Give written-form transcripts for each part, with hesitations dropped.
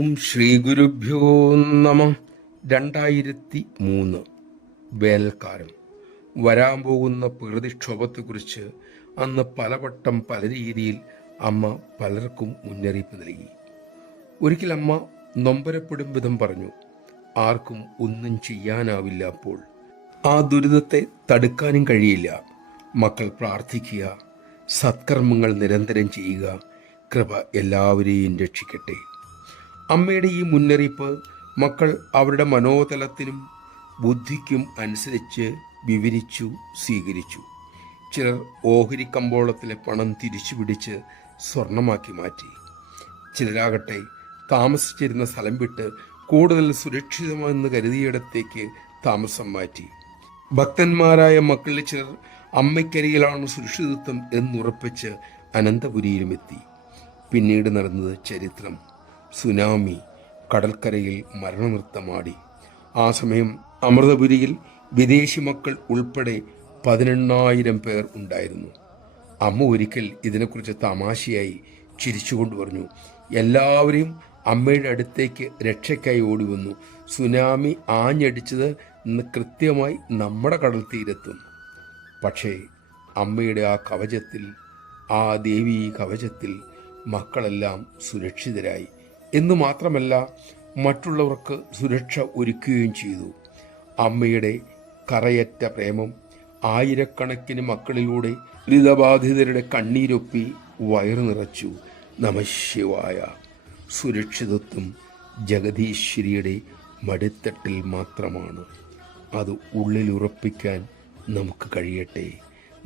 ഓം ശ്രീ ഗുരുഭ്യോ നമ. 2003 വേനൽക്കാലം വരാൻ പോകുന്ന പ്രകൃതിക്ഷോഭത്തെക്കുറിച്ച് അന്ന് പലവട്ടം പല രീതിയിൽ അമ്മ പലർക്കും മുന്നറിയിപ്പ് നൽകി. ഒരിക്കൽ അമ്മ നൊമ്പരപ്പെടും വിധം പറഞ്ഞു, ആർക്കും ഒന്നും ചെയ്യാനാവില്ല. അപ്പോൾ ആ ദുരിതത്തെ തടുക്കാനും കഴിയില്ല. മക്കൾ പ്രാർത്ഥിക്കുക, സത്കർമ്മങ്ങൾ നിരന്തരം ചെയ്യുക, കൃപ എല്ലാവരെയും രക്ഷിക്കട്ടെ. അമ്മയുടെ ഈ മുന്നറിയിപ്പ് മക്കൾ അവരുടെ മനോതലത്തിനും ബുദ്ധിക്കും അനുസരിച്ച് വിവരിച്ചു സ്വീകരിച്ചു. ചിലർ ഓഹരി കമ്പോളത്തിലെ പണം തിരിച്ചു പിടിച്ച് സ്വർണമാക്കി മാറ്റി. ചിലരാകട്ടെ താമസിച്ചിരുന്ന സ്ഥലം വിട്ട് കൂടുതൽ സുരക്ഷിതമെന്ന് കരുതിയിടത്തേക്ക് താമസം മാറ്റി. ഭക്തന്മാരായ മക്കളിൽ ചിലർ അമ്മയ്ക്കരികിലാണ് സുരക്ഷിതത്വം എന്നുറപ്പിച്ച് അനന്തപുരിയിലുമെത്തി. പിന്നീട് നടന്നത് ചരിത്രം. സുനാമി കടൽക്കരയിൽ മരണനൃത്തമാടി. ആ സമയം അമൃതപുരിയിൽ വിദേശി മക്കൾ ഉൾപ്പെടെ 18,000 പേർ ഉണ്ടായിരുന്നു. അമ്മ ഒരിക്കൽ ഇതിനെക്കുറിച്ച് തമാശയായി ചിരിച്ചുകൊണ്ട് പറഞ്ഞു, എല്ലാവരെയും അമ്മയുടെ അടുത്തേക്ക് രക്ഷയ്ക്കായി ഓടി വന്നു. സുനാമി ആഞ്ഞടിച്ചത് ഇന്ന് കൃത്യമായി നമ്മുടെ കടൽ തീരത്തും. പക്ഷേ അമ്മയുടെ ആ കവചത്തിൽ, ആ ദേവീ കവചത്തിൽ മക്കളെല്ലാം സുരക്ഷിതരായി എന്നു മാത്രമല്ല, മറ്റുള്ളവർക്ക് സുരക്ഷ ഒരുക്കുകയും ചെയ്തു. അമ്മയുടെ കറയറ്റ പ്രേമം ആയിരക്കണക്കിന് മക്കളിലൂടെ ദുരിതബാധിതരുടെ കണ്ണീരൊപ്പി വയറു നിറച്ചു. നമഃശിവായ. സുരക്ഷിതത്വം ജഗദീശ്വരിയുടെ മടിത്തട്ടിൽ മാത്രമാണ്. അത് ഉള്ളിലുറപ്പിക്കാൻ നമുക്ക് കഴിയട്ടെ.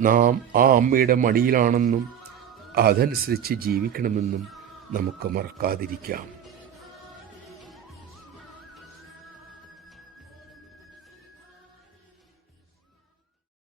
നാം ആ അമ്മയുടെ മടിയിലാണെന്നും അതനുസരിച്ച് ജീവിക്കണമെന്നും നമുക്ക് മറക്കാതിരിക്കാം.